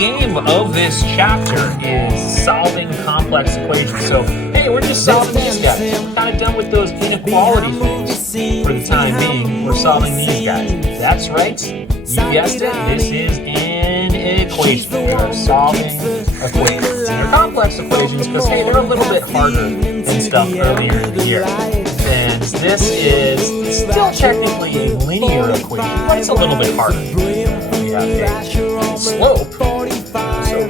game of this chapter is solving complex equations. So, hey, we're just solving these guys. We're kind of done with those inequality things for the time being. We're solving these guys. That's right. You guessed it. This is an equation. We are solving equations. And they're complex equations because, hey, they're a little bit harder than stuff earlier in the year. And this is still technically a linear equation, but it's a little bit harder. We have a slope, so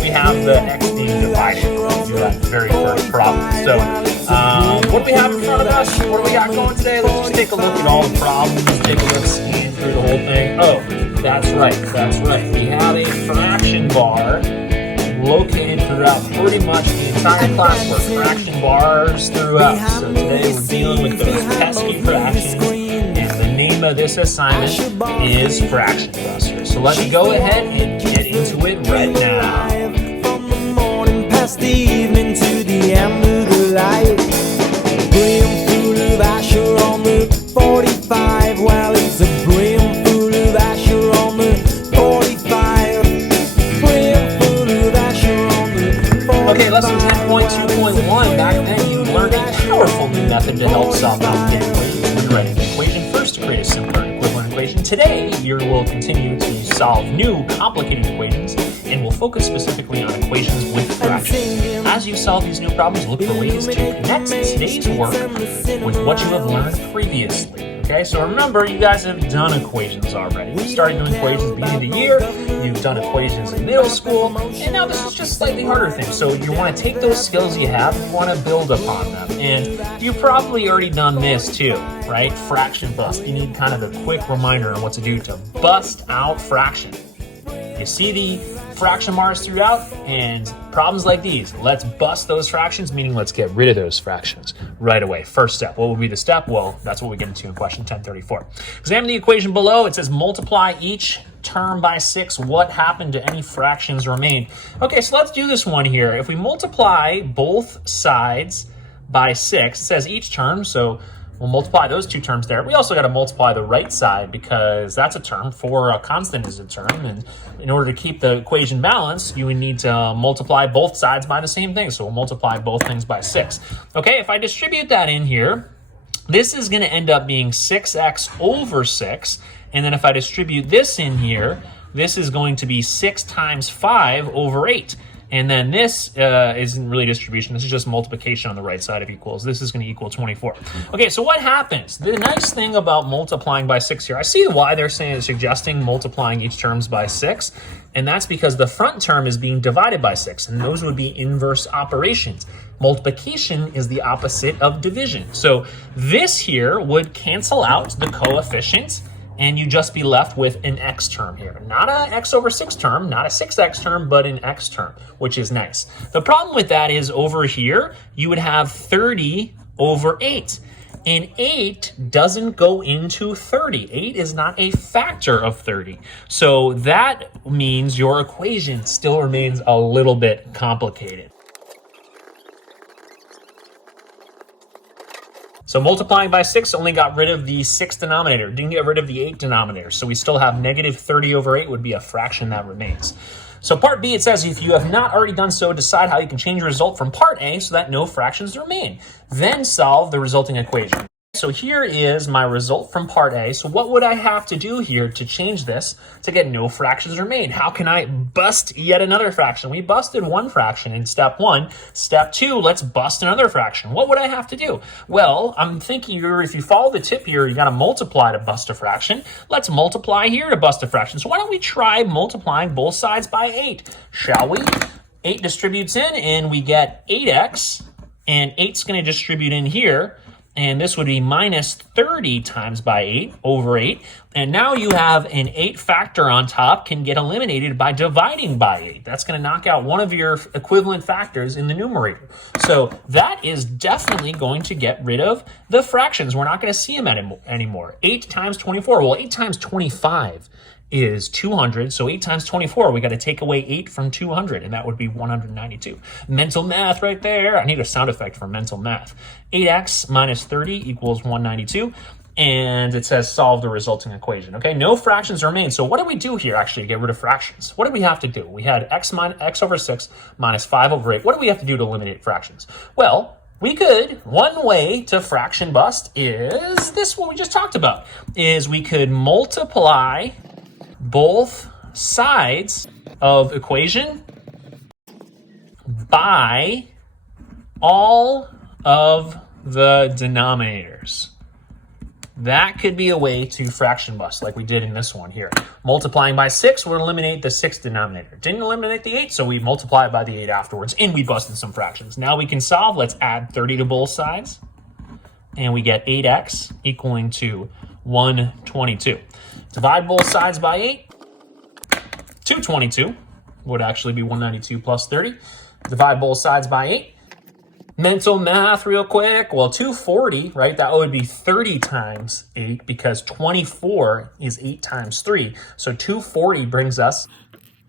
we have the x being divided. We do that very first problem. So what do we have in front of us? What do we got going today? Let's just take a look at all the problems. Take a look, scan through the whole thing. Oh, that's right. We have a fraction bar located throughout pretty much the entire classwork. Fraction bars throughout. So today we're dealing with those pesky fractions, and the name of this assignment is Fraction Buster. So let's go ahead and get into it right now. From the morning past the evening to the end of the light, brim full of Asher on the 45. Well, it's a brim full of Asher on the 45. Brim full of Asher on the 45. Okay, lesson 10.2.1. Back then you learned a powerful new method to help solve complicated equations. When writing an equation first to create a simpler equivalent equation. Today, you will continue to solve new complicated equations, and we'll focus specifically on equations with fractions. As you solve these new problems, look for ways to connect today's work with what you have learned previously. Okay, so remember, you guys have done equations already. You started doing equations at the beginning of the year, you've done equations in middle school, and now this is just slightly harder things. So you want to take those skills you have, you want to build upon them. And you've probably already done this too, right? Fraction bust. You need kind of a quick reminder on what to do to bust out fraction. You see the fraction bars throughout, and problems like these. Let's bust those fractions, meaning let's get rid of those fractions right away. First step. What would be the step? Well, that's what we get into in question 1034. Examine the equation below. It says multiply each term by 6. What happened to any fractions remain? Okay, so let's do this one here. If we multiply both sides by 6, it says each term, so we'll multiply those two terms there. We also got to multiply the right side because that's a term. For a constant is a term. And in order to keep the equation balanced, you would need to multiply both sides by the same thing. So we'll multiply both things by 6. Okay, if I distribute that in here, this is going to end up being 6x over 6. And then if I distribute this in here, this is going to be 6 times 5 over 8. And then this isn't really distribution. This is just multiplication on the right side of equals. This is going to equal 24. Okay, so what happens? The nice thing about multiplying by 6 here, I see why they're suggesting multiplying each terms by 6. And that's because the front term is being divided by 6. And those would be inverse operations. Multiplication is the opposite of division. So this here would cancel out the coefficients, and you just be left with an x term here. Not a x over 6 term, not a 6x term, but an x term, which is nice. The problem with that is over here, you would have 30 over 8. And 8 doesn't go into 30. 8 is not a factor of 30. So that means your equation still remains a little bit complicated. So multiplying by 6 only got rid of the 6 denominator, didn't get rid of the 8 denominator. So we still have negative 30 over 8 would be a fraction that remains. So part B, it says, if you have not already done so, decide how you can change the result from part A so that no fractions remain. Then solve the resulting equation. So here is my result from part A. So what would I have to do here to change this to get no fractions remain? How can I bust yet another fraction? We busted one fraction in step 1. Step 2, let's bust another fraction. What would I have to do? Well, I'm thinking if you follow the tip here, you got to multiply to bust a fraction. Let's multiply here to bust a fraction. So why don't we try multiplying both sides by 8, shall we? 8 distributes in, and we get 8x, and 8's going to distribute in here. And this would be minus 30 times by 8 over 8. And now you have an 8 factor on top can get eliminated by dividing by 8. That's going to knock out one of your equivalent factors in the numerator. So that is definitely going to get rid of the fractions. We're not going to see them anymore. 8 times 24. Well, 8 times 25 is 200. So 8 times 24, we got to take away 8 from 200, and that would be 192. Mental math right there. I need a sound effect for mental math. 8x minus 30 equals 192. and it says solve the resulting equation. Okay, no fractions remain. So what do we do here actually to get rid of fractions? What do we have to do? We had x over 6 minus 5 over 8. What do we have to do to eliminate fractions? Well, we could, one way to fraction bust is this, what we just talked about, is we could multiply both sides of equation by all of the denominators. That could be a way to fraction bust like we did in this one here. Multiplying by 6 would eliminate the 6 denominator. Didn't eliminate the 8, so we multiply it by the 8 afterwards, and we busted some fractions. Now we can solve. Let's add 30 to both sides, and we get 8x equaling to 122. Divide both sides by 8. 222 would actually be 192 plus 30. Divide both sides by 8. Mental math real quick. Well, 240, right? That would be 30 times 8 because 24 is 8 times 3. So 240 brings us,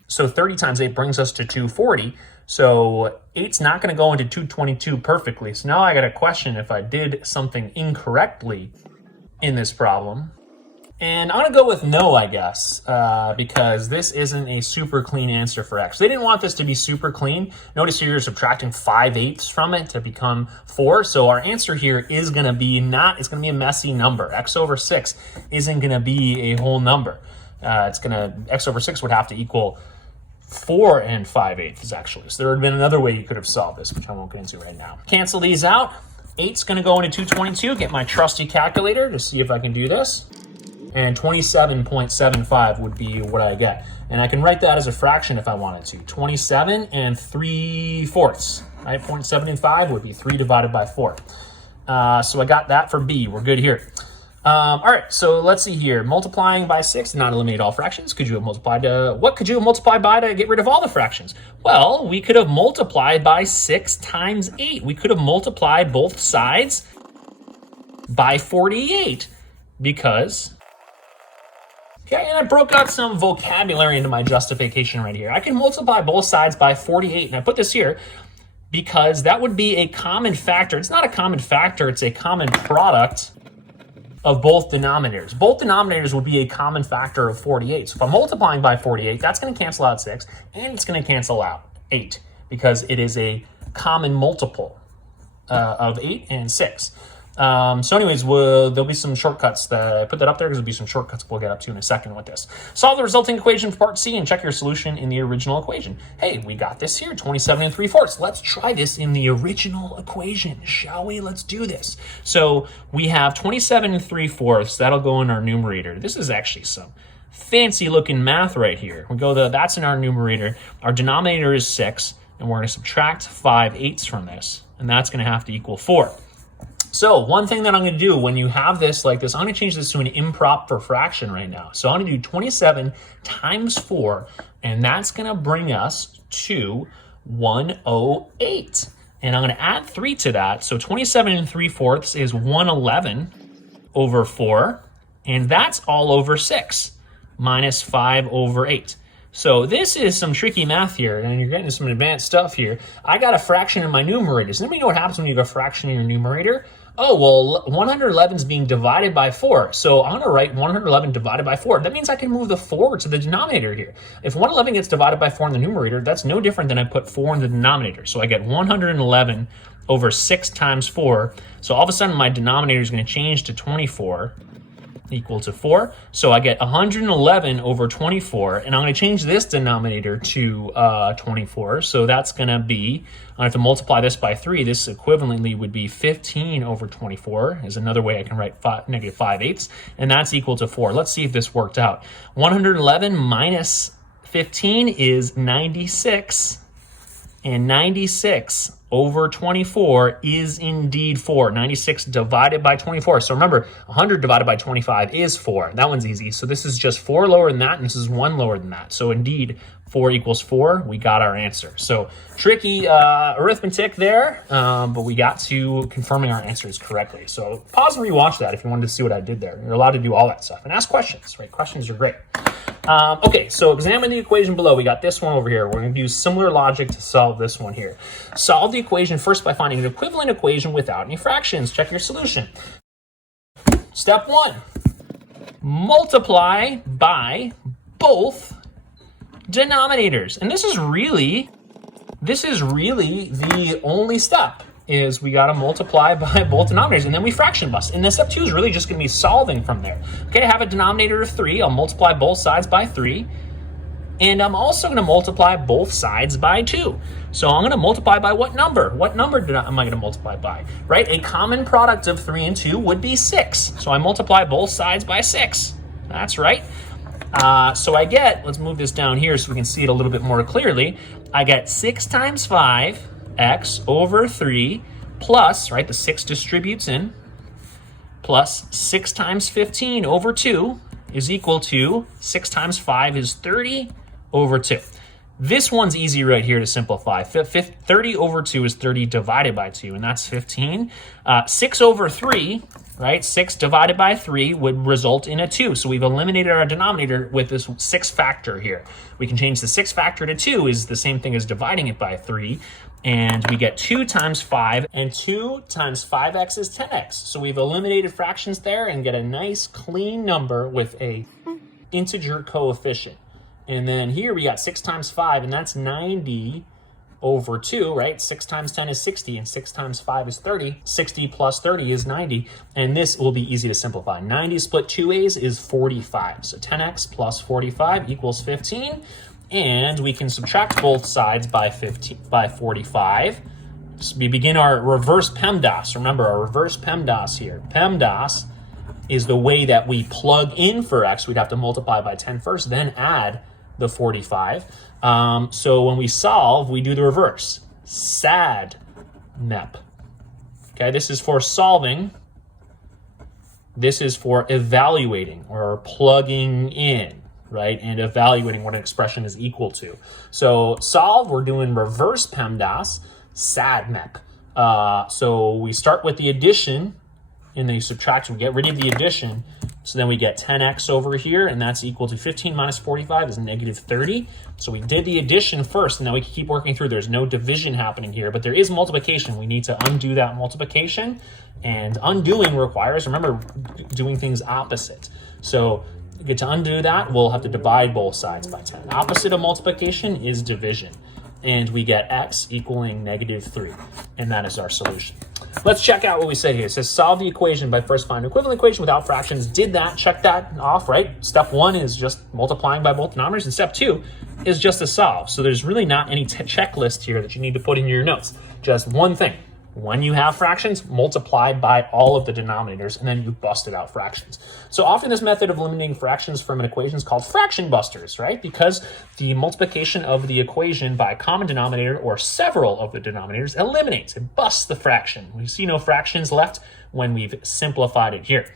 so 30 times 8 brings us to 240. So 8's not going to go into 222 perfectly. So now I got a question if I did something incorrectly in this problem. And I'm going to go with no, I guess, because this isn't a super clean answer for x. They didn't want this to be super clean. Notice here you're subtracting 5/8 from it to become 4. So our answer here is going to be it's going to be a messy number. X over 6 isn't going to be a whole number. X over 6 would have to equal 4 and 5/8 actually. So there would have been another way you could have solved this, which I won't get into right now. Cancel these out. 8's going to go into 222. Get my trusty calculator to see if I can do this. And 27.75 would be what I get. And I can write that as a fraction if I wanted to. 27 and 3/4, right? 0.75 would be 3 divided by 4. So I got that for B. We're good here. All right, so let's see here. Multiplying by 6 did not eliminate all fractions. Could you have multiplied what could you have multiplied by to get rid of all the fractions? Well, we could have multiplied by 6 times 8. We could have multiplied both sides by 48 because... Okay, and I broke out some vocabulary into my justification right here. I can multiply both sides by 48, and I put this here because that would be a common factor. It's not a common factor, it's a common product of both denominators. Both denominators would be a common factor of 48. So if I'm multiplying by 48, that's going to cancel out 6, and it's going to cancel out 8 because it is a common multiple of 8 and 6. So anyways, there'll be some shortcuts that I put that up there because there'll be some shortcuts we'll get up to in a second with this. Solve the resulting equation for part C and check your solution in the original equation. Hey, we got this here, 27 and 3/4. Let's try this in the original equation, shall we? Let's do this. So we have 27 and 3/4. That'll go in our numerator. This is actually some fancy looking math right here. That's in our numerator. Our denominator is 6, and we're going to subtract 5/8 from this, and that's going to have to equal 4. So one thing that I'm going to do when you have this like this, I'm going to change this to an improper fraction right now. So I'm going to do 27 times 4, and that's going to bring us to 108. And I'm going to add 3 to that. So 27 and 3/4 is 111 over 4, and that's all over 6 minus 5 over 8. So this is some tricky math here, and you're getting some advanced stuff here. I got a fraction in my numerator. Does anybody know what happens when you have a fraction in your numerator? Oh, well, 111 is being divided by 4. So I'm going to write 111 divided by 4. That means I can move the 4 to the denominator here. If 111 gets divided by 4 in the numerator, that's no different than I put 4 in the denominator. So I get 111 over 6 times 4. So all of a sudden, my denominator is going to change to 24. Equal to 4. So I get 111 over 24, and I'm going to change this denominator to 24. So that's going to be, I have to multiply this by 3. This equivalently would be 15 over 24 is another way I can write negative 5/8, and that's equal to 4. Let's see if this worked out. 111 minus 15 is 96, and 96 over 24 is indeed 4. 96 divided by 24. So remember, 100 divided by 25 is 4. That one's easy. So this is just 4 lower than that, and this is 1 lower than that. So indeed, 4 equals 4. We got our answer. So tricky arithmetic there, but we got to confirming our answers correctly. So pause and rewatch that if you wanted to see what I did there. You're allowed to do all that stuff. And ask questions, right? Questions are great. Okay, so examine the equation below. We got this one over here. We're going to use similar logic to solve this one here. Solve the equation first by finding an equivalent equation without any fractions. Check your solution. Step 1, multiply by both denominators. And this is really the only step, is we got to multiply by both denominators, and then we fraction bust. And then step 2 is really just going to be solving from there. Okay, I have a denominator of 3. I'll multiply both sides by 3. And I'm also going to multiply both sides by 2. So I'm going to multiply by what number? What number am I going to multiply by? Right? A common product of 3 and 2 would be 6. So I multiply both sides by 6. That's right. So I get, let's move this down here so we can see it a little bit more clearly. I get 6 times 5x over 3 plus, right, the 6 distributes in, plus 6 times 15 over 2 is equal to 6 times 5 is 30 over 2. This one's easy right here to simplify. 30 over 2 is 30 divided by 2, and that's 15. 6 over 3, right? 6 divided by 3 would result in a 2. So we've eliminated our denominator with this 6 factor here. We can change the 6 factor to 2, is the same thing as dividing it by 3. And we get 2 times 5, and 2 times 5x is 10x. So we've eliminated fractions there and get a nice clean number with a integer coefficient. And then here we got 6 times 5, and that's 90 over 2, right? 6 times 10 is 60, and 6 times 5 is 30. 60 plus 30 is 90, and this will be easy to simplify. 90 split 2 ways is 45. So 10x plus 45 equals 15, and we can subtract both sides by 45. So we begin our reverse PEMDAS. Remember, our reverse PEMDAS here. PEMDAS is the way that we plug in for x. We'd have to multiply by 10 first, then add the 45. So when we solve, we do the reverse. SAD MEP. Okay, this is for solving. This is for evaluating or plugging in, right? And evaluating what an expression is equal to. So solve, we're doing reverse PEMDAS, SAD MEP. So we start with the addition, and then you subtract, we get rid of the addition. So then we get 10x over here, and that's equal to 15 minus 45 is negative 30. So we did the addition first, and now we can keep working through. There's no division happening here, but there is multiplication. We need to undo that multiplication, and undoing requires, remember, doing things opposite. So to undo that, we'll have to divide both sides by 10. Opposite of multiplication is division, and we get x equaling negative 3, and that is our solution. Let's check out what we said here. It says solve the equation by first finding an equivalent equation without fractions. Did that, check that off, right? Step 1 is just multiplying by both denominators, and step 2 is just to solve. So there's really not any checklist here that you need to put in your notes. Just one thing. When you have fractions, multiply by all of the denominators, and then you busted out fractions. So often this method of eliminating fractions from an equation is called fraction busters, right? Because the multiplication of the equation by a common denominator or several of the denominators eliminates, it busts the fraction. We see no fractions left when we've simplified it here.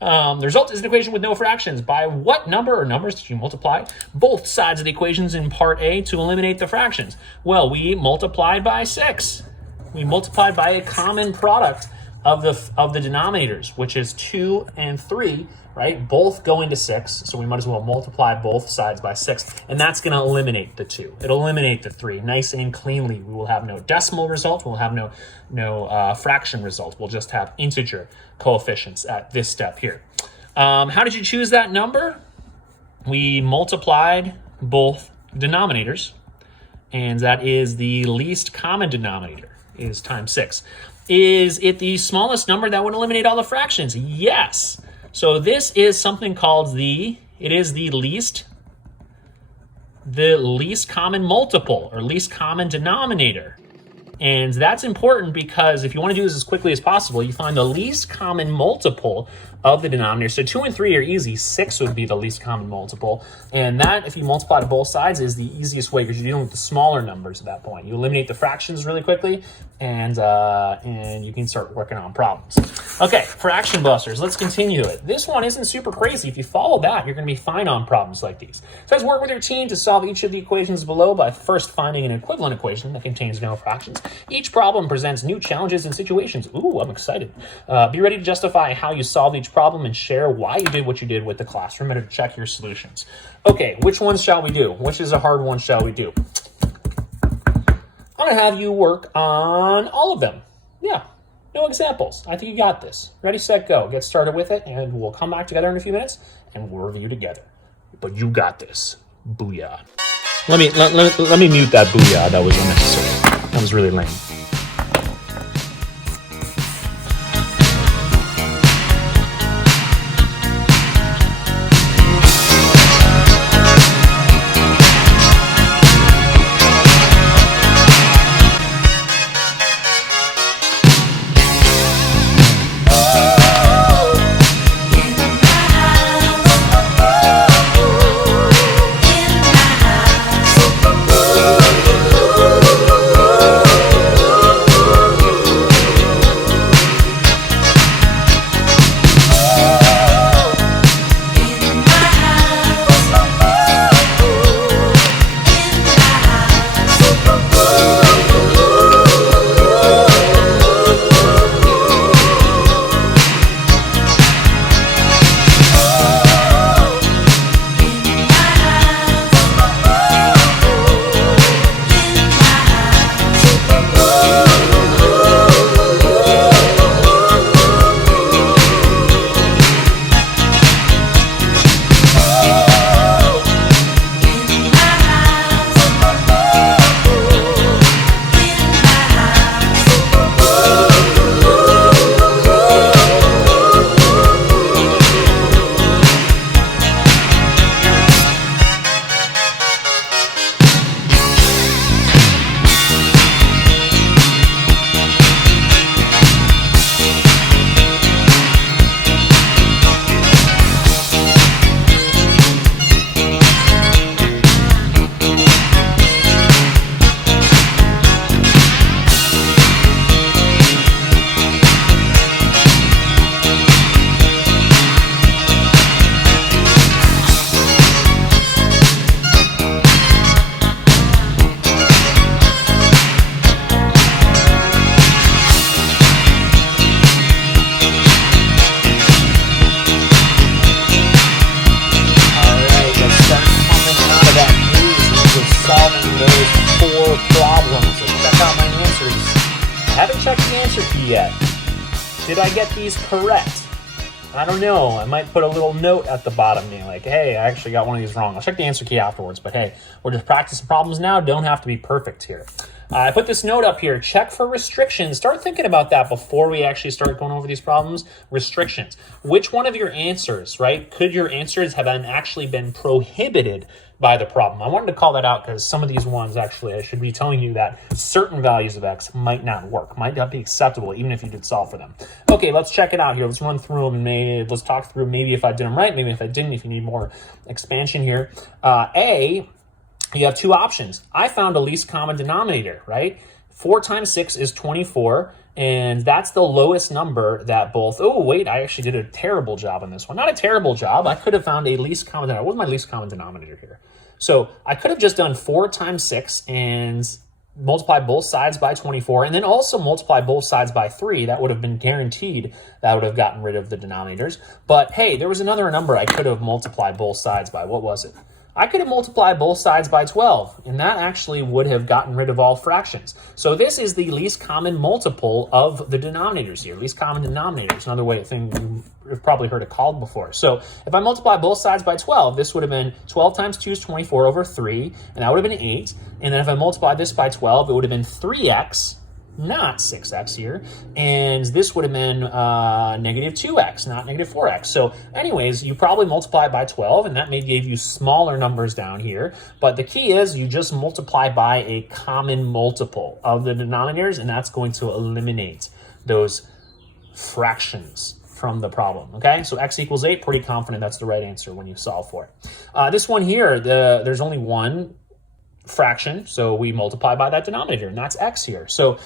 The result is an equation with no fractions. By what number or numbers did you multiply both sides of the equations in part A to eliminate the fractions? Well, we multiplied by 6. We multiplied by a common product of the denominators, which is 2 and 3, right? Both go into 6, so we might as well multiply both sides by 6, and that's going to eliminate the 2. It'll eliminate the 3, nice and cleanly. We will have no decimal result. We'll have no fraction result. We'll just have integer coefficients at this step here. How did you choose that number? We multiplied both denominators, and that is the least common denominator. Is times 6. Is it the smallest number that would eliminate all the fractions? Yes. So this is something called the least common multiple or least common denominator. And that's important because if you want to do this as quickly as possible, you find the least common multiple of the denominator. So 2 and 3 are easy. 6 would be the least common multiple. And that, if you multiply to both sides, is the easiest way because you're dealing with the smaller numbers at that point. You eliminate the fractions really quickly, and you can start working on problems. Okay, fraction busters. Let's continue it. This one isn't super crazy. If you follow that, you're going to be fine on problems like these. It says work with your team to solve each of the equations below by first finding an equivalent equation that contains no fractions. Each problem presents new challenges and situations. Ooh, I'm excited. Be ready to justify how you solved each problem and share why you did what you did with the class. Remember to check your solutions. Okay, which ones shall we do? Which is a hard one shall we do? I'm going to have you work on all of them. Yeah, No examples. I think you got this. Ready, set, go. Get started with it, and we'll come back together in a few minutes, and we'll review together. But you got this. Booyah. Let me mute that booyah. That was unnecessary. That was really lame. Yet. Did I get these correct? I don't know. I might put a little note at the bottom being like, hey, I actually got one of these wrong. I'll check the answer key afterwards, but hey, we're just practicing problems now. Don't have to be perfect here. I put this note up here. Check for restrictions. Start thinking about that before we actually start going over these problems. Restrictions. Which one of your answers, right? Could your answers have actually been prohibited by the problem? I wanted to call that out because some of these ones actually, I should be telling you that certain values of x might not work, might not be acceptable even if you did solve for them. Okay, let's check it out here. Let's run through them and maybe let's talk through maybe if I did them right, maybe if I didn't, if you need more expansion here. A, you have two options. I found a least common denominator, right? 4 times 6 is 24. And that's the lowest number that both, oh, wait, I actually did a terrible job on this one. Not a terrible job. I could have found a least common denominator. What was my least common denominator here? So I could have just done 4 times 6 and multiply both sides by 24, and then also multiply both sides by 3. That would have been guaranteed. That would have gotten rid of the denominators. But hey, there was another number I could have multiplied both sides by. What was it? I could have multiplied both sides by 12, and that actually would have gotten rid of all fractions. So this is the least common multiple of the denominators here. Least common denominators, another way thing you've probably heard it called before. So if I multiply both sides by 12, this would have been 12 times 2 is 24 over 3, and that would have been 8. And then if I multiply this by 12, it would have been 3x, not 6x here, and this would have been negative 2x, not negative 4x. So anyways, you probably multiply by 12, and that may give you smaller numbers down here, but the key is you just multiply by a common multiple of the denominators, and that's going to eliminate those fractions from the problem, okay? So x equals 8, pretty confident that's the right answer when you solve for it. This one here, there's only one fraction, so we multiply by that denominator, and that's x here. So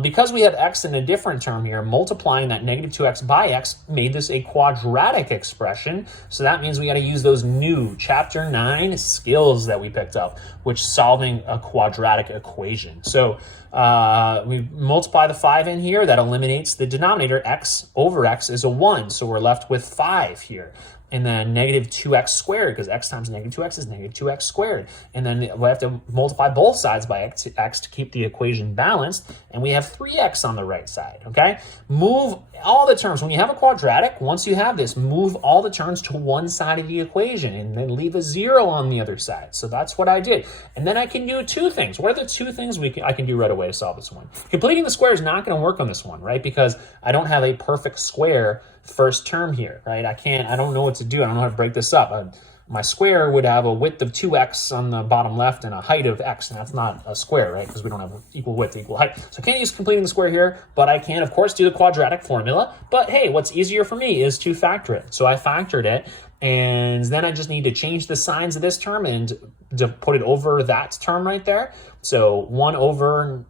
because we have x in a different term here, multiplying that negative 2x by x made this a quadratic expression. So that means we got to use those new chapter 9 skills that we picked up, which solving a quadratic equation. So We multiply the 5 in here. That eliminates the denominator. X over x is a 1, so we're left with 5 here. And then negative 2x squared, because x times negative 2x is negative 2x squared. And then we have to multiply both sides by x to keep the equation balanced. And we have 3x on the right side, okay? Move all the terms. When you have a quadratic, once you have this, move all the terms to one side of the equation and then leave a 0 on the other side. So that's what I did. And then I can do two things. What are the two things I can do right away to solve this one? Completing the square is not going to work on this one, right? Because I don't have a perfect square first term here, right? I don't know what to do. I don't know how to break this up. My square would have a width of 2x on the bottom left and a height of x, and that's not a square, right? Because we don't have equal width, equal height. So I can't use completing the square here, but I can, of course, do the quadratic formula. But hey, what's easier for me is to factor it. So I factored it, and then I just need to change the signs of this term and to put it over that term right there. So 1 over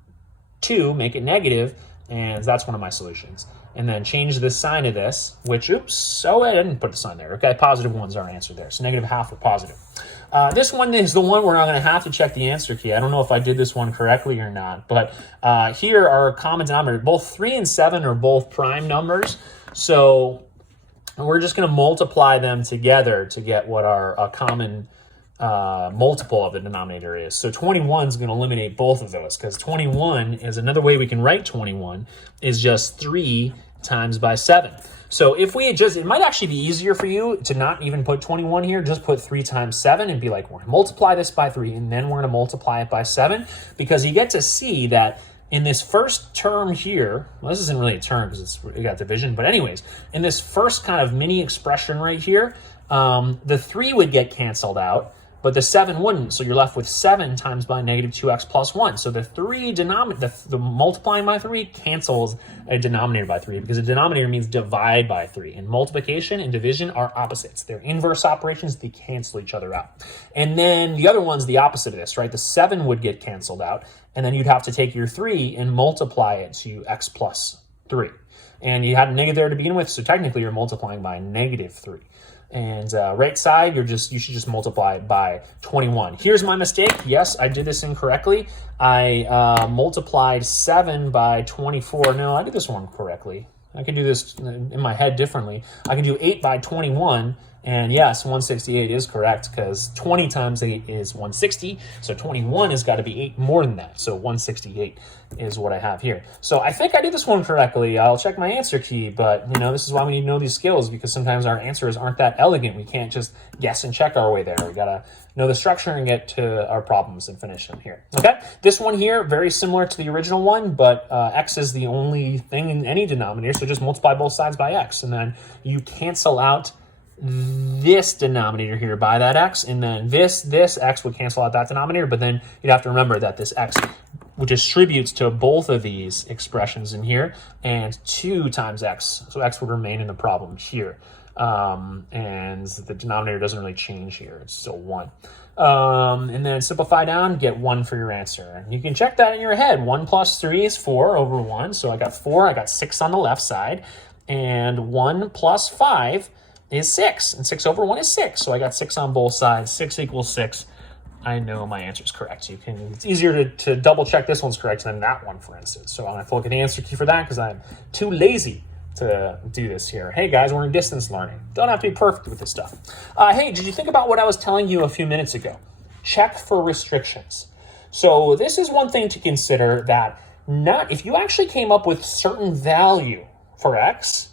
2, make it negative, and that's one of my solutions. And then change the sign of this, which, oops, oh, I didn't put the sign there. Okay, positive 1's our answer there. So negative half or positive. This one is the one where I'm going to have to check the answer key. I don't know if I did this one correctly or not, but here are common denominators. Both 3 and 7 are both prime numbers. So we're just going to multiply them together to get what our common multiple of the denominator is. So 21 is going to eliminate both of those, because 21 is another way we can write 21 is just 3 times by 7. So if we adjust, it might actually be easier for you to not even put 21 here, just put 3 times 7 and be like, we're going to multiply this by 3 and then we're going to multiply it by 7, because you get to see that in this first term here, well, this isn't really a term because we got division, but anyways, in this first kind of mini expression right here, the 3 would get canceled out, but the 7 wouldn't. So you're left with 7 times by negative 2x plus 1. So the 3 the multiplying by 3 cancels a denominator by 3, because a denominator means divide by 3. And multiplication and division are opposites. They're inverse operations. They cancel each other out. And then the other one's the opposite of this, right? The 7 would get canceled out. And then you'd have to take your 3 and multiply it to x plus 3. And you had a negative there to begin with, so technically you're multiplying by negative 3. And right side, you should just multiply it by 21. Here's my mistake. Yes, I did this incorrectly. I multiplied 7 by 24. No, I did this one correctly. I can do this in my head differently. I can do 8 by 21. And yes, 168 is correct, because 20 times 8 is 160. So 21 has got to be 8 more than that. So 168 is what I have here. So I think I did this one correctly. I'll check my answer key, but this is why we need to know these skills, because sometimes our answers aren't that elegant. We can't just guess and check our way there. We got to know the structure and get to our problems and finish them here. Okay, this one here, very similar to the original one, but x is the only thing in any denominator. So just multiply both sides by x, and then you cancel out this denominator here by that x, and then this x would cancel out that denominator, but then you'd have to remember that this x distributes to both of these expressions in here, and 2 times x, so x would remain in the problem here, and the denominator doesn't really change here, it's still 1. And then simplify down, get 1 for your answer. You can check that in your head. 1 plus 3 is 4 over 1, so I got 4, I got 6 on the left side, and 1 plus 5 is 6, and 6 over 1 is 6. So I got 6 on both sides. 6 equals 6. I know my answer is correct. It's easier to double check this one's correct than that one, for instance. So I'm going to look at the answer key for that, because I'm too lazy to do this here. Hey guys, we're in distance learning. Don't have to be perfect with this stuff. Hey, did you think about what I was telling you a few minutes ago? Check for restrictions. So this is one thing to consider, that if you actually came up with certain value for x,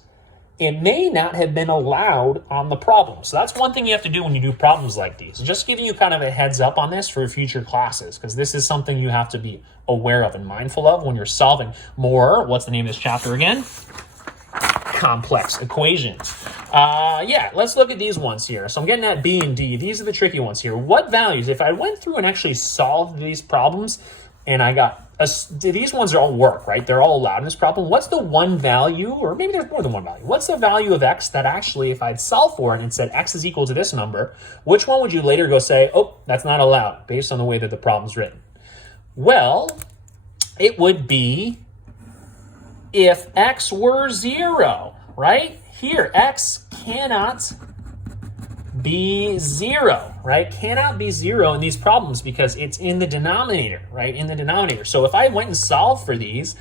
it may not have been allowed on the problem. So that's one thing you have to do when you do problems like these. Just giving you kind of a heads up on this for future classes, because this is something you have to be aware of and mindful of when you're solving more, what's the name of this chapter again? Complex equations. Yeah, let's look at these ones here. So I'm getting at B and D. These are the tricky ones here. What values, if I went through and actually solved these problems, and I got these ones all work, right? They're all allowed in this problem. What's the one value, or maybe there's more than one value. What's the value of x that actually, if I'd solved for it and said x is equal to this number, which one would you later go say, oh, that's not allowed, based on the way that the problem's written? Well, it would be if x were 0, right? Here, x cannot be 0, right? Cannot be 0 in these problems because it's in the denominator, right? In the denominator. So if I went and solved for these,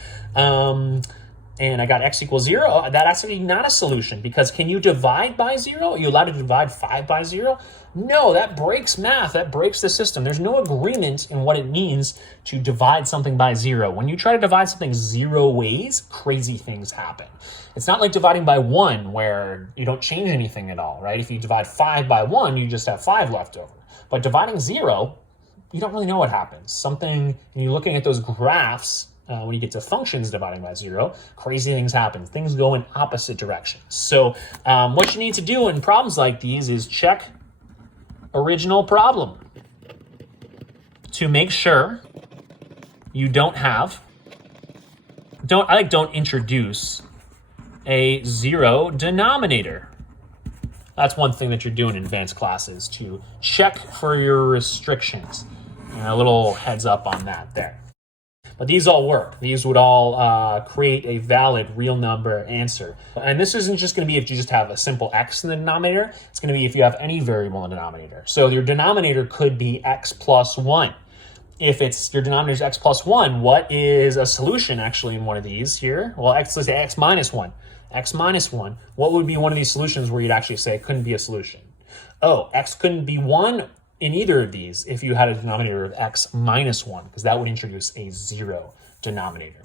and I got x equals 0, that's actually not a solution, because can you divide by 0? Are you allowed to divide 5 by 0? No, that breaks math. That breaks the system. There's no agreement in what it means to divide something by 0. When you try to divide something 0 ways, crazy things happen. It's not like dividing by 1 where you don't change anything at all, right? If you divide 5 by 1, you just have 5 left over. But dividing 0, you don't really know what happens. Something, when you're looking at those graphs, when you get to functions dividing by 0, crazy things happen. Things go in opposite directions. So what you need to do in problems like these is check original problem to make sure you don't introduce a 0 denominator. That's one thing that you're doing in advanced classes, to check for your restrictions. And a little heads up on that there. But these all work. These would all create a valid real number answer. And this isn't just going to be if you just have a simple x in the denominator. It's going to be if you have any variable in the denominator. So your denominator could be x plus 1. If it's your denominator is x plus 1, what is a solution actually in one of these here? Well, let's say x minus 1. X minus 1. What would be one of these solutions where you'd actually say it couldn't be a solution? Oh, x couldn't be 1 in either of these if you had a denominator of x minus 1, because that would introduce a 0 denominator.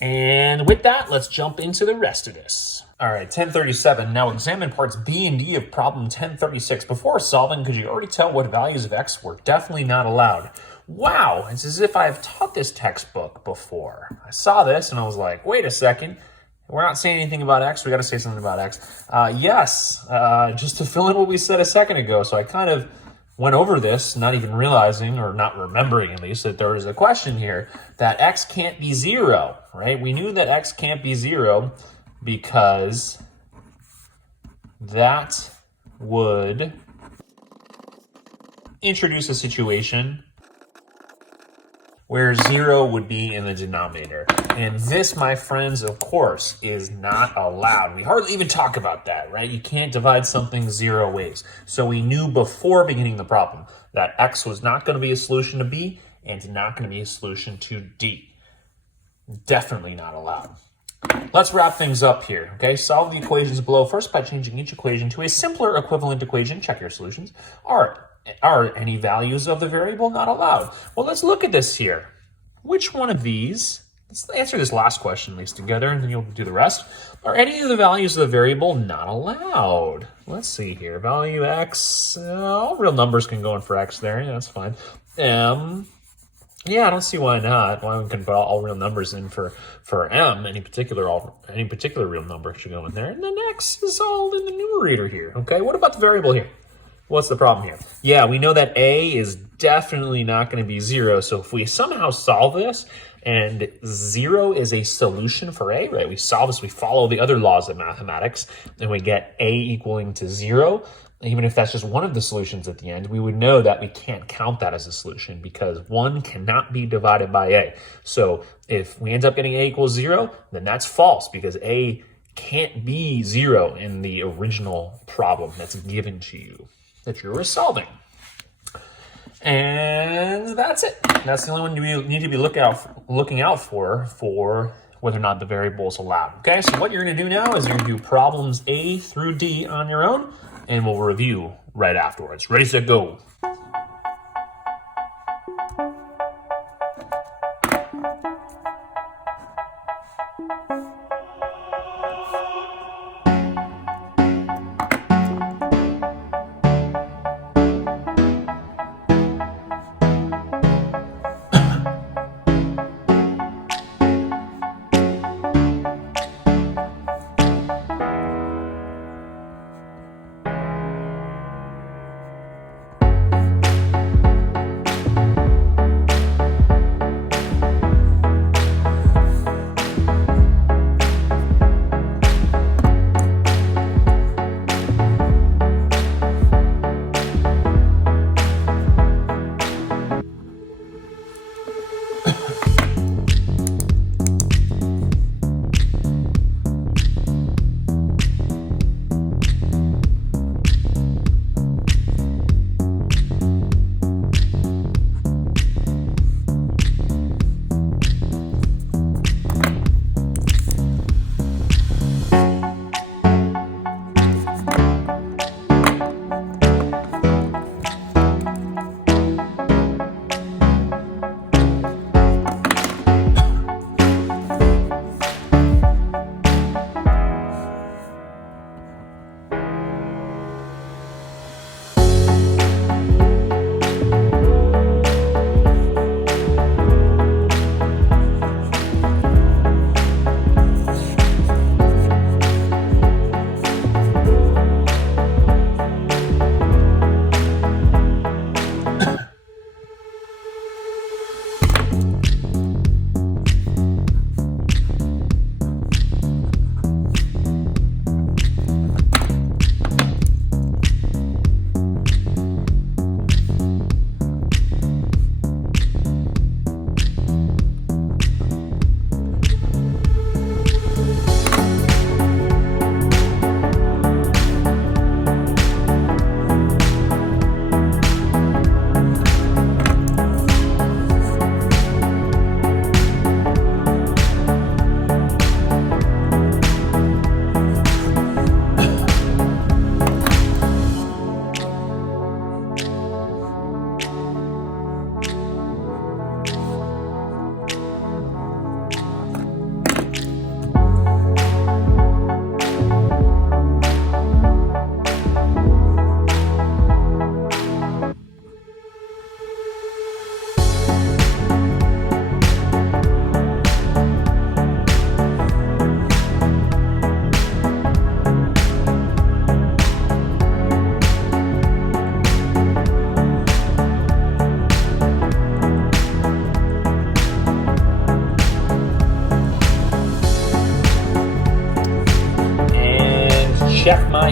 And with that, let's jump into the rest of this. All right, 1037. Now examine parts B and D of problem 1036. Before solving, could you already tell what values of x were definitely not allowed? Wow, it's as if I've taught this textbook before. I saw this and I was like, wait a second. We're not saying anything about x. We got to say something about x. Yes, just to fill in what we said a second ago. So I kind of went over this, not even realizing, or not remembering at least, that there was a question here that x can't be 0, right? We knew that x can't be 0 because that would introduce a situation where 0 would be in the denominator. And this, my friends, of course, is not allowed. We hardly even talk about that, right? You can't divide something 0 ways. So we knew before beginning the problem that x was not going to be a solution to B and not going to be a solution to D. Definitely not allowed. Let's wrap things up here, okay? Solve the equations below first by changing each equation to a simpler equivalent equation. Check your solutions. Are any values of the variable not allowed? Well, let's look at this here. Which one of these, let's answer this last question at least together, and then you'll do the rest. Are any of the values of the variable not allowed? Let's see here. Value x, all real numbers can go in for x there. Yeah, that's fine. Yeah, I don't see why not. Why we can put all real numbers in for m. Any particular real number should go in there. And then x is all in the numerator here. Okay, what about the variable here? What's the problem here? Yeah, we know that a is definitely not going to be 0. So if we somehow solve this and 0 is a solution for a, right? We solve this, we follow the other laws of mathematics, and we get a equaling to 0. Even if that's just one of the solutions at the end, we would know that we can't count that as a solution because 1 cannot be divided by a. So if we end up getting a equals 0, then that's false because a can't be 0 in the original problem that's given to you that you were solving. And that's it. That's the only one you need to be looking out for whether or not the variable is allowed. Okay, so what you're going to do now is you're going to do problems A through D on your own, and we'll review right afterwards. Ready, set, go.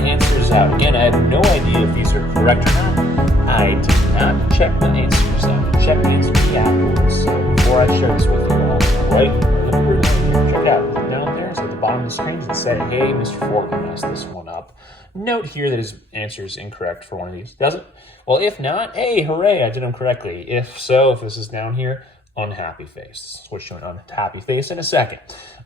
my answers out. Again, I have no idea if these are correct or not. I did not check my answers out. Check my answers afterwards. So before I share this with you all, right? Check it out. Down there, so at the bottom of the screen, it said, hey, Mr. Fork messed this one up. Note here that his answer is incorrect for one of these. Does it? Well, if not, hey, hooray, I did them correctly. If so, if this is down here, unhappy face. Switch to an unhappy face in a second.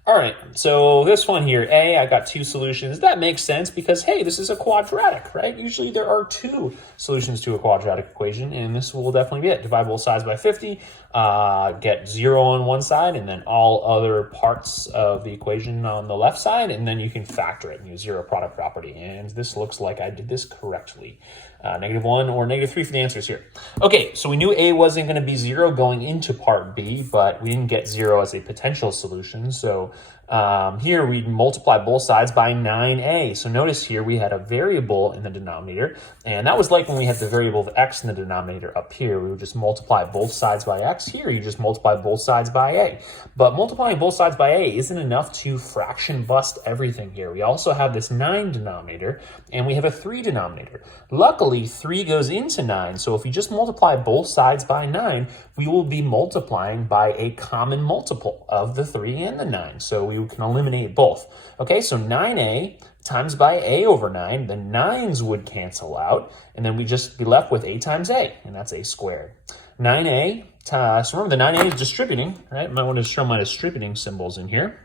All right, so this one here, A, I got two solutions. That makes sense because, hey, this is a quadratic, right? Usually there are two solutions to a quadratic equation, and this will definitely be it. Divide both sides by 50, get 0 on one side, and then all other parts of the equation on the left side, and then you can factor it and use zero product property. And this looks like I did this correctly. -1 or -3 for the answers here. Okay, so we knew A wasn't going to be 0 going into part B, but we didn't get 0 as a potential solution. So here we multiply both sides by 9a. So notice here we had a variable in the denominator, and that was like when we had the variable of x in the denominator up here. We would just multiply both sides by x. Here you just multiply both sides by a. But multiplying both sides by a isn't enough to fraction bust everything here. We also have this 9 denominator, and we have a 3 denominator. Luckily, 3 goes into 9, so if we just multiply both sides by 9, we will be multiplying by a common multiple of the 3 and the 9. So we can eliminate both. Okay, so 9a times by a over 9, the 9s would cancel out, and then we just be left with a times a, and that's a squared. 9a, so remember the 9a is distributing, right? Might want to show my distributing symbols in here.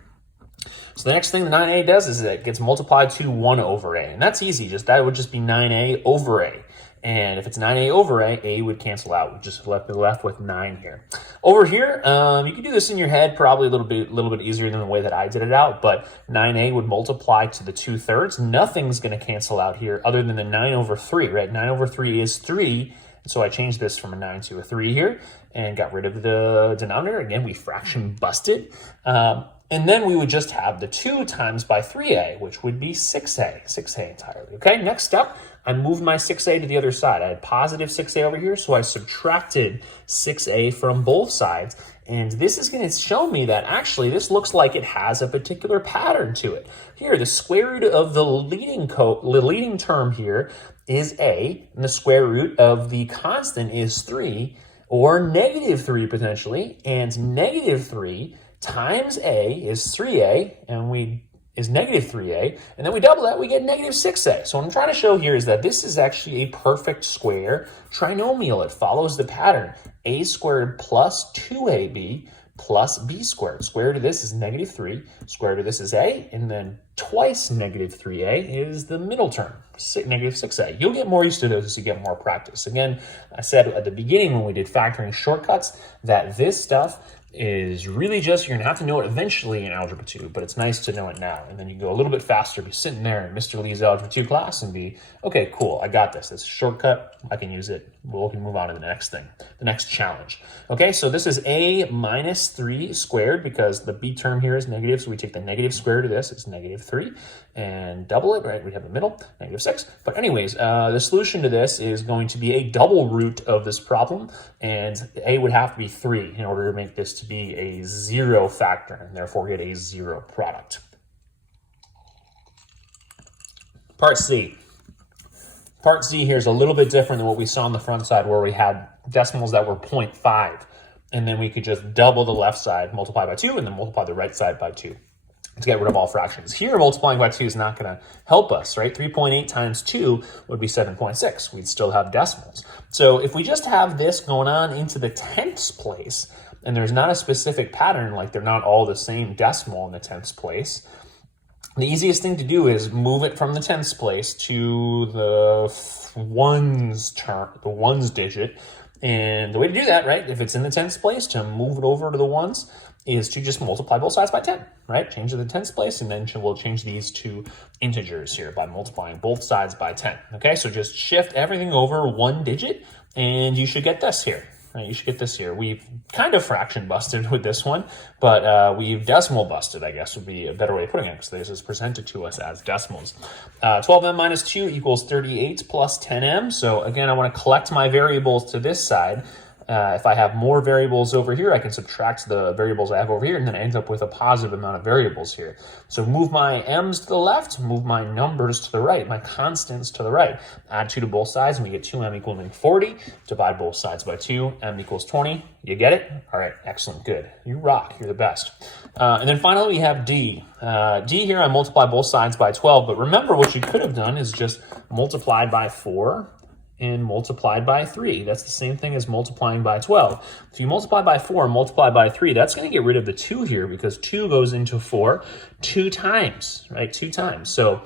So the next thing the 9a does is it gets multiplied to 1 over a, and that's easy. That would just be 9a over a. And if it's 9a over a would cancel out. We just be left with 9 here. Over here, you can do this in your head probably a little bit easier than the way that I did it out, but 9a would multiply to the 2/3. Nothing's going to cancel out here other than the 9 over 3, right? 9 over 3 is 3, so I changed this from a 9 to a 3 here and got rid of the denominator. Again, we fraction busted. And then we would just have the 2 times by 3a, which would be 6a entirely. Okay, next up, I moved my 6a to the other side. I had positive 6a over here, so I subtracted 6a from both sides. And this is going to show me that actually this looks like it has a particular pattern to it. Here, the square root of the leading term here is a, and the square root of the constant is 3, or -3 potentially, and -3 times a is 3a, and is -3a, and then we double that, we get -6a. So what I'm trying to show here is that this is actually a perfect square trinomial. It follows the pattern a squared plus 2ab plus b squared. Square root of this is -3, square root of this is a, and then twice -3a is the middle term, -6a. You'll get more used to those as you get more practice. Again, I said at the beginning when we did factoring shortcuts that this stuff is really just, you're going to have to know it eventually in Algebra 2, but it's nice to know it now. And then you go a little bit faster, be sitting there in Mr. Lee's Algebra 2 class and be, okay, cool, I got this. It's a shortcut. I can use it. We can move on to the next thing, the next challenge. Okay, so this is a minus 3 squared because the b term here is negative, so we take the negative square root of this, it's -3, and double it, right? We have the middle, -6. But anyways, the solution to this is going to be a double root of this problem, and a would have to be 3 in order to make this to be a 0 factor, and therefore get a 0 product. Part C. Part C here is a little bit different than what we saw on the front side where we had decimals that were 0.5, and then we could just double the left side, multiply by 2, and then multiply the right side by 2 to get rid of all fractions. Here, multiplying by 2 is not going to help us, right? 3.8 times 2 would be 7.6. We'd still have decimals. So if we just have this going on into the 10ths place, and there's not a specific pattern, like they're not all the same decimal in the 10ths place, the easiest thing to do is move it from the 10ths place to the ones digit. And the way to do that, right, if it's in the 10ths place, to move it over to the ones, is to just multiply both sides by 10, right? Change to the 10ths place, and then we'll change these to integers here by multiplying both sides by 10. Okay, so just shift everything over 1 digit, and you should get this here. Right, you should get this here. We've kind of fraction busted with this one, but we've decimal busted, I guess would be a better way of putting it, because this is presented to us as decimals. 12m minus 2 equals 38 plus 10m. So again, I want to collect my variables to this side. If I have more variables over here, I can subtract the variables I have over here, and then I end up with a positive amount of variables here. So move my m's to the left, move my numbers to the right, my constants to the right. Add 2 to both sides, and we get 2m equaling 40. Divide both sides by 2, m equals 20. You get it? All right, excellent, good. You rock, you're the best. And then finally we have d. D here, I multiply both sides by 12, but remember what you could have done is just multiplied by 4 and multiplied by 3. That's the same thing as multiplying by 12. If you multiply by 4 and multiply by 3, that's going to get rid of the 2 here because 2 goes into 4 2 times, right? 2 times. So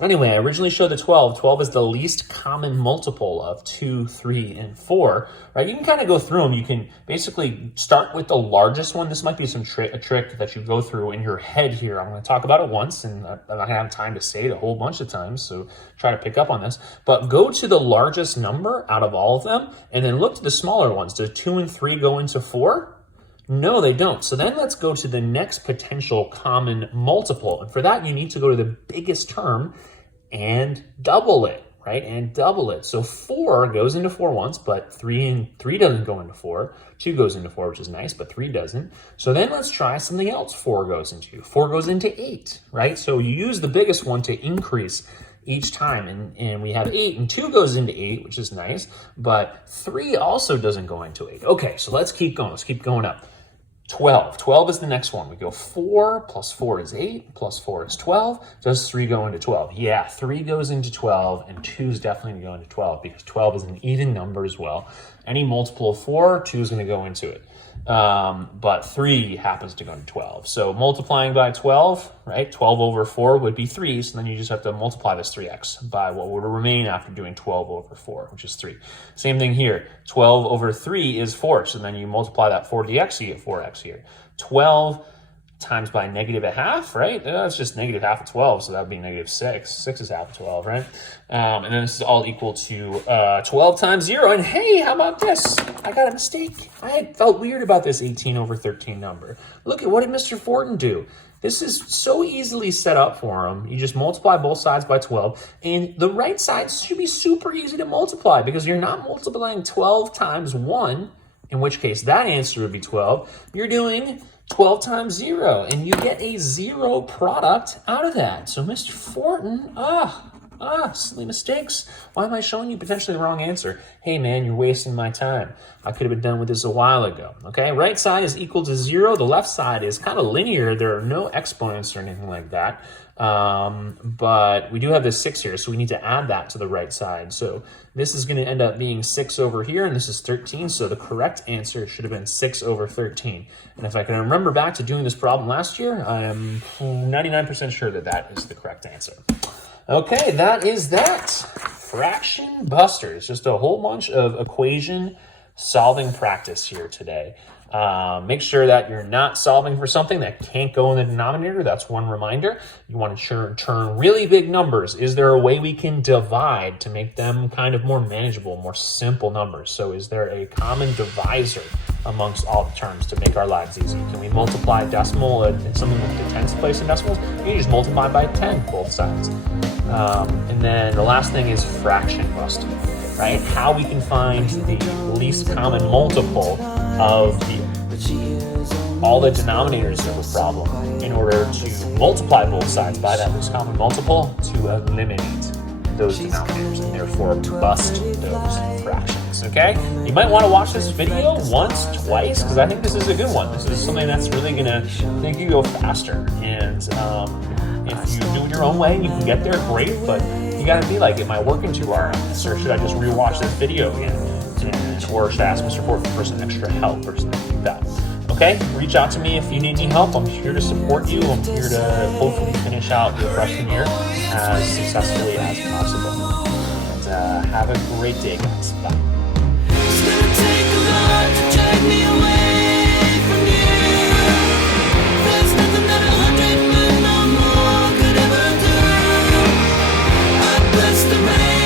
anyway, I originally showed the 12. 12 is the least common multiple of 2, 3, and 4, right? You can kind of go through them. You can basically start with the largest one. This might be a trick that you go through in your head here. I'm going to talk about it once, and I'm not going to have time to say it a whole bunch of times, so try to pick up on this. But go to the largest number out of all of them, and then look to the smaller ones. Do 2 and 3 go into 4? No, they don't. So then let's go to the next potential common multiple. And for that, you need to go to the biggest term and double it, right? And double it. So 4 goes into 4 once, but 3 doesn't go into 4. 2 goes into 4, which is nice, but 3 doesn't. So then let's try something else 4 goes into. 4 goes into 8, right? So you use the biggest one to increase each time, and we have 8, and 2 goes into 8, which is nice, but 3 also doesn't go into 8. Okay, so let's keep going. Let's keep going up. 12. 12 is the next one. We go 4 plus 4 is 8 plus 4 is 12. Does 3 go into 12? Yeah, 3 goes into 12, and 2 is definitely going to go into 12 because 12 is an even number as well. Any multiple of 4, 2 is going to go into it. But 3 happens to go into 12. So multiplying by 12, right? 12 over 4 would be 3, so then you just have to multiply this 3x by what would remain after doing 12 over 4, which is 3. Same thing here. 12 over 3 is 4, so then you multiply that 4 to the x, you get 4x here. 12 times by negative a half, right? That's just negative half of 12, so that would be negative 6. 6 is half of 12, right? And then this is all equal to 12 times 0. And hey, how about this? I got a mistake. I had felt weird about this 18 over 13 number. Look at what did Mr. Fortin do? This is so easily set up for him. You just multiply both sides by 12, and the right side should be super easy to multiply because you're not multiplying 12 times 1, in which case that answer would be 12. You're doing 12 times 0, and you get a 0 product out of that. So Mr. Fortin, silly mistakes. Why am I showing you potentially the wrong answer? Hey man, you're wasting my time. I could have been done with this a while ago. Okay, right side is equal to 0. The left side is kind of linear. There are no exponents or anything like that. But we do have this 6 here, so we need to add that to the right side. So this is going to end up being 6 over here, and this is 13. So the correct answer should have been 6 over 13. And if I can remember back to doing this problem last year, I'm 99% sure that that is the correct answer. Okay, that is that. Fraction Busters. Just a whole bunch of equation solving practice here today. Make sure that you're not solving for something that can't go in the denominator. That's one reminder. You want to turn really big numbers. Is there a way we can divide to make them kind of more manageable, more simple numbers? So is there a common divisor amongst all the terms to make our lives easy? Can we multiply decimal and something with the tens place in decimals? You can just multiply by 10 both sides. And then the last thing is fraction busting, right? How we can find the least common multiple of all the denominators of a problem in order to multiply both sides by that least common multiple to eliminate those denominators and therefore bust those fractions, okay? You might want to watch this video once, twice, because I think this is a good one. This is something that's really going to make you go faster. And if you do it your own way and you can get there, great, but you got to be like, am I working too hard on this, or should I just rewatch this video again? Or should I ask Mr. Fortin for some extra help or something like that? Okay, reach out to me if you need any help. I'm here to support you. I'm here to hopefully finish out your freshman year as successfully as possible. And have a great day, guys. Bye. It's gonna take a lot to drag me away from you. There's nothing that 100 men or more could ever do. I bless the rain.